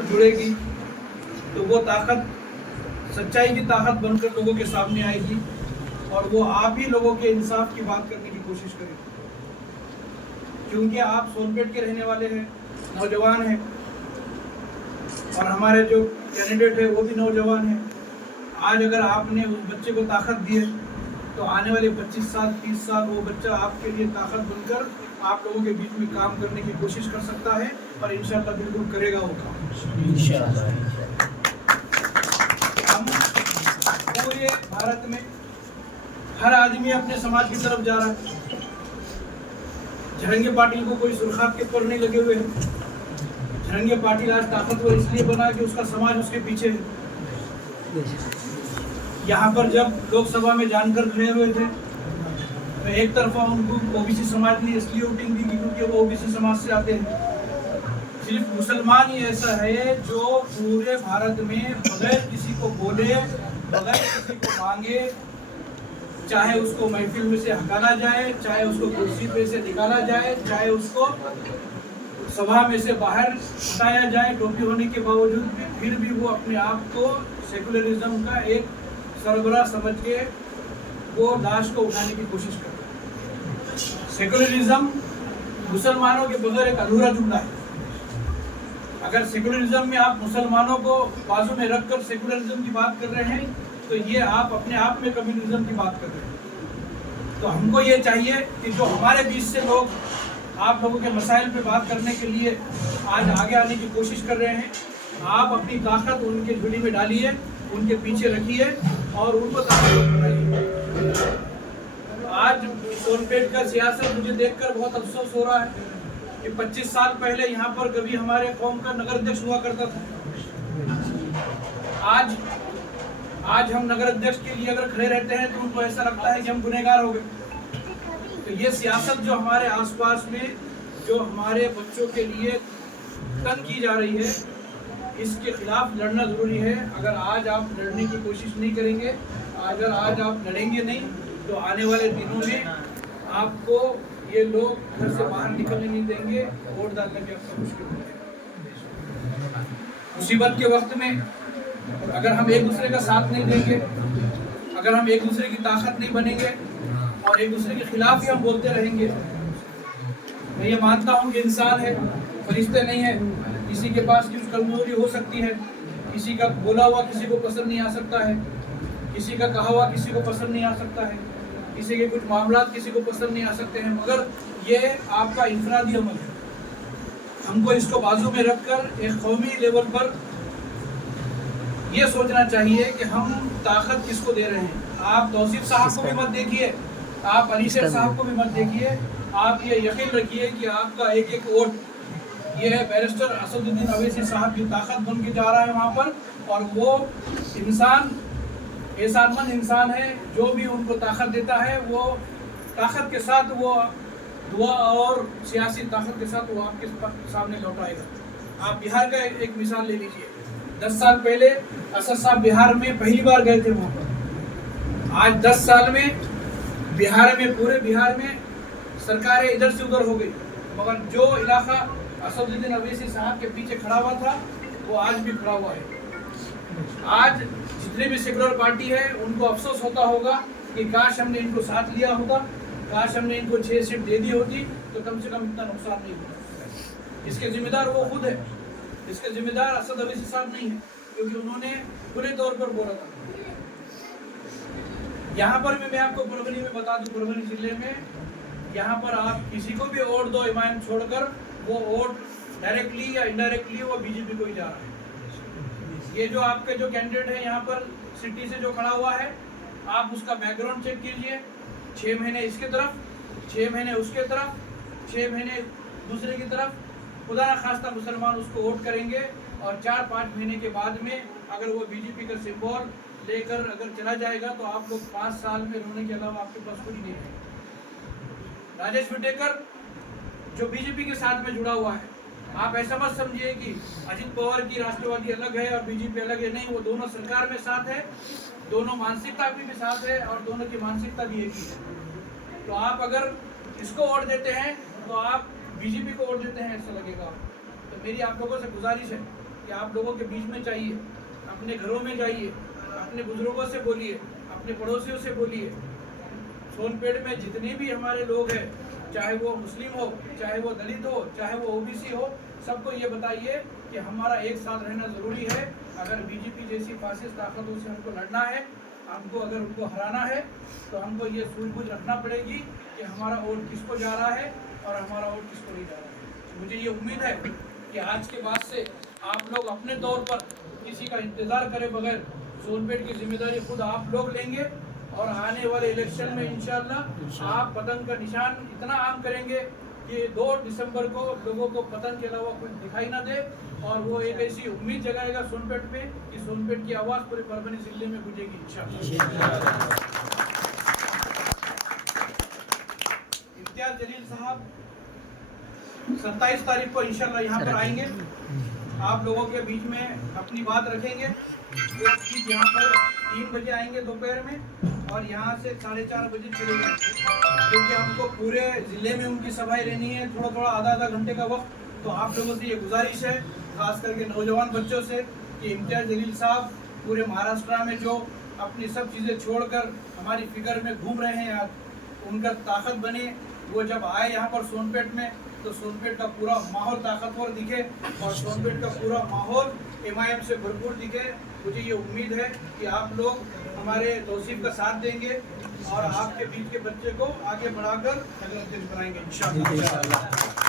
तो जुड़ेगी तो वो ताकत सच्चाई की ताकत बनकर लोगों के सामने आएगी और वो आप ही लोगों के इंसाफ की बात करने की कोशिश करेंगे। क्योंकि आप सोनपेट के रहने वाले हैं, नौजवान हैं और हमारे जो कैंडिडेट है वो भी नौजवान है। आज अगर आपने उस बच्चे को ताकत दी है तो आने वाले 25 साल 30 साल वो बच्चा आपके लिए ताकत बनकर आप लोगों के बीच में काम करने की कोशिश कर सकता है और इंशाल्लाह बिल्कुल करेगा वो काम इंशाल्लाह। हम पूरे भारत में हर आदमी अपने समाज की तरफ जा रहा है। झरंगे पाटिल को कोई सुर्खात के पर नहीं लगे हुए हैं। झरंगे पाटिल आज ताकतवर इसलिए बना कि उसका समाज उसके पीछे है। यहाँ पर जब लोकसभा में जानकर खड़े हुए थे तो एक तरफा उनको ओबीसी समाज ने इसलिए वोटिंग दी क्योंकि वो ओबीसी समाज से आते हैं। सिर्फ मुसलमान ही ऐसा है जो पूरे भारत में बगैर किसी को बोले, बगैर किसी को मांगे, चाहे उसको महफिल में से हटाना जाए, चाहे उसको कुर्सी पे से निकाला जाए, चाहे उसको सभा में से बाहर हटाया जाए टोपी होने के बावजूद भी, फिर भी वो अपने आप को सेकुलरिज्म का एक सरबराह समझ के वो लाश को उठाने की कोशिश करते हैं। सेकुलरिज्म मुसलमानों के बगैर एक अधूरा जुमला है। अगर सेकुलरिज्म में आप मुसलमानों को बाजू में रखकर सेकुलरिज्म की बात कर रहे हैं तो ये आप अपने आप में कम्युनिज्म की बात कर रहे हैं। तो हमको ये चाहिए कि जो हमारे बीच से लोग आप लोगों के मसाइल पे बात करने के लिए आज आगे आने की कोशिश कर रहे हैं, आप अपनी ताकत उनके झोली में डालिए, उनके पीछे रखिए और उनको ताकतवर बनाइए। आज सोनपेट का सियासत मुझे देखकर बहुत अफसोस हो रहा है कि 25 साल पहले यहाँ पर कभी हमारे कौम का नगर अध्यक्ष हुआ करता था। आज हम नगर अध्यक्ष के लिए अगर खड़े रहते हैं तो उनको ऐसा लगता है कि हम गुनहगार हो गए। तो ये सियासत जो हमारे आसपास में जो हमारे बच्चों के लिए तंग की जा रही है, इसके खिलाफ लड़ना ज़रूरी है। अगर आज आप लड़ने की कोशिश नहीं करेंगे, अगर आज आप लड़ेंगे नहीं तो आने वाले दिनों में आपको ये लोग घर से बाहर निकलने नहीं देंगे, वोट डालना भी आपका मुश्किल हो जाएगा। मुसीबत के वक्त में अगर हम एक दूसरे का साथ नहीं देंगे, अगर हम एक दूसरे की ताकत नहीं बनेंगे और एक दूसरे के खिलाफ ही हम बोलते रहेंगे, मैं ये मानता हूँ कि इंसान है, फरिश्ते नहीं है। किसी के पास कुछ कमजोरी हो सकती है, किसी का बोला हुआ किसी को पसंद नहीं आ सकता है, किसी का कहा हुआ किसी को पसंद नहीं आ सकता है, किसी के कुछ मामला किसी को पसंद नहीं आ सकते हैं, मगर ये आपका इंफरादी अमल है। हमको इसको बाजू में रखकर एक कौमी लेवल पर ये सोचना चाहिए कि हम ताकत किसको दे रहे हैं। आप तौसीफ साहब को भी मत देखिए, आप अली शेख साहब को भी मत देखिए। आप ये यकीन रखिए कि आपका एक एक वोट ये है बैरिस्टर असदुद्दीन अवैसी साहब की ताकत बन के जा रहा है वहाँ पर। और वो इंसान एहसानमंद इंसान है, जो भी उनको ताकत देता है वो ताकत के साथ वो दुआ और सियासी ताकत के साथ वो आपके सामने लौटाएगा। आप बिहार का एक मिसाल ले लीजिए। 10 साल पहले असद साहब बिहार में पहली बार गए थे वहाँ पर। आज 10 साल में बिहार में, पूरे बिहार में सरकारें इधर से उधर हो गई, मगर जो इलाका असदुद्दीन अवैसी साहब के पीछे खड़ा हुआ था वो आज भी खड़ा हुआ है। आज जितने भी सेकुलर पार्टी है उनको अफसोस होता होगा कि काश हमने इनको साथ लिया होता, काश हमने इनको 6 सीट दे दी होती तो कम से कम इतना नुकसान नहीं होता। इसके जिम्मेदार वो खुद है, इसके जिम्मेदार असद अवैसी साहब नहीं है, क्योंकि उन्होंने पूरे तौर पर बोला था। यहाँ पर भी मैं आपको परभनी में बता दूं, परभनी जिले में यहाँ पर आप किसी को भी वोट दो ईमान छोड़कर, वो वोट डायरेक्टली या इनडायरेक्टली वो बीजेपी को ही जा रहा है। ये जो आपके जो कैंडिडेट है यहाँ पर सिटी से जो खड़ा हुआ है, आप उसका बैकग्राउंड चेक कीजिए। 6 महीने इसके तरफ, 6 महीने उसके तरफ, 6 महीने दूसरे की तरफ, खुदा न खास्ता मुसलमान उसको वोट करेंगे और 4-5 महीने के बाद में अगर वो बीजेपी का सिंबल लेकर अगर चला जाएगा तो आप लोग 5 साल में रोने के अलावा आपके पास कुछ नहीं है। राजेश विटेकर जो बीजेपी के साथ में जुड़ा हुआ है, आप ऐसा मत समझिए कि अजित पवार की राष्ट्रवादी अलग है और बीजेपी अलग है, नहीं, वो दोनों सरकार में साथ है, दोनों मानसिकता भी साथ है और दोनों की मानसिकता भी एक ही है। तो आप अगर इसको वोट देते हैं तो आप बीजेपी को वोट देते हैं ऐसा लगेगा। तो मेरी आप लोगों से गुजारिश है कि आप लोगों के बीच में चाहिए, अपने घरों में जाइए, अपने बुजुर्गों से बोलिए, अपने पड़ोसियों से बोलिए। सोनपेट में जितने भी हमारे लोग हैं, चाहे वो मुस्लिम हो, चाहे वो दलित हो, चाहे वो ओबीसी हो, सबको ये बताइए कि हमारा एक साथ रहना ज़रूरी है। अगर बीजेपी जैसी फासिस्ट ताकतों से हमको लड़ना है, हमको अगर उनको हराना है, तो हमको ये सूझबूझ रखना पड़ेगी कि हमारा वोट किसको जा रहा है और हमारा वोट किसको नहीं जा रहा है। मुझे ये उम्मीद है कि आज के बाद से आप लोग अपने तौर पर किसी का इंतज़ार करे बगैर सोनपेट की जिम्मेदारी खुद आप लोग लेंगे और आने वाले इलेक्शन में इंशाल्लाह आप पतंग का निशान इतना आम करेंगे कि 2 दिसंबर को लोगों को पतंग के अलावा कुछ दिखाई ना दे, और वो एक ऐसी उम्मीद जगाएगा सोनपेट में कि सोनपेट की आवाज़ पूरे परभनी जिले में गूंजेगी इंशाल्लाह। इम्तियाज जलील साहब 27 तारीख को इंशाल्लाह यहाँ पर आएंगे, आप लोगों के बीच में अपनी बात रखेंगे। वो चीज़ यहाँ पर 3 बजे आएंगे दोपहर में और यहाँ से 4:30 बजे चले जाएंगे, क्योंकि हमको पूरे ज़िले में उनकी सभाएं लेनी है, थोड़ा आधा घंटे का वक्त। तो आप लोगों से ये गुजारिश है, खास करके नौजवान बच्चों से, कि इम्तियाज जलील साहब पूरे महाराष्ट्र में जो अपनी सब चीज़ें छोड़कर हमारी फिक्र में घूम रहे हैं, उनका ताकत बने। वो जब आए यहाँ पर सोनपेट में, तो सोनपेट का पूरा माहौल ताकतवर दिखे और सोनपेट का पूरा माहौल MIM से भरपूर दिखे। मुझे ये उम्मीद है कि आप लोग हमारे तौसीफ का साथ देंगे और आपके बीच के बच्चे को आगे बढ़ाकर नगर अध्यक्ष बनाएंगे इंशाअल्लाह।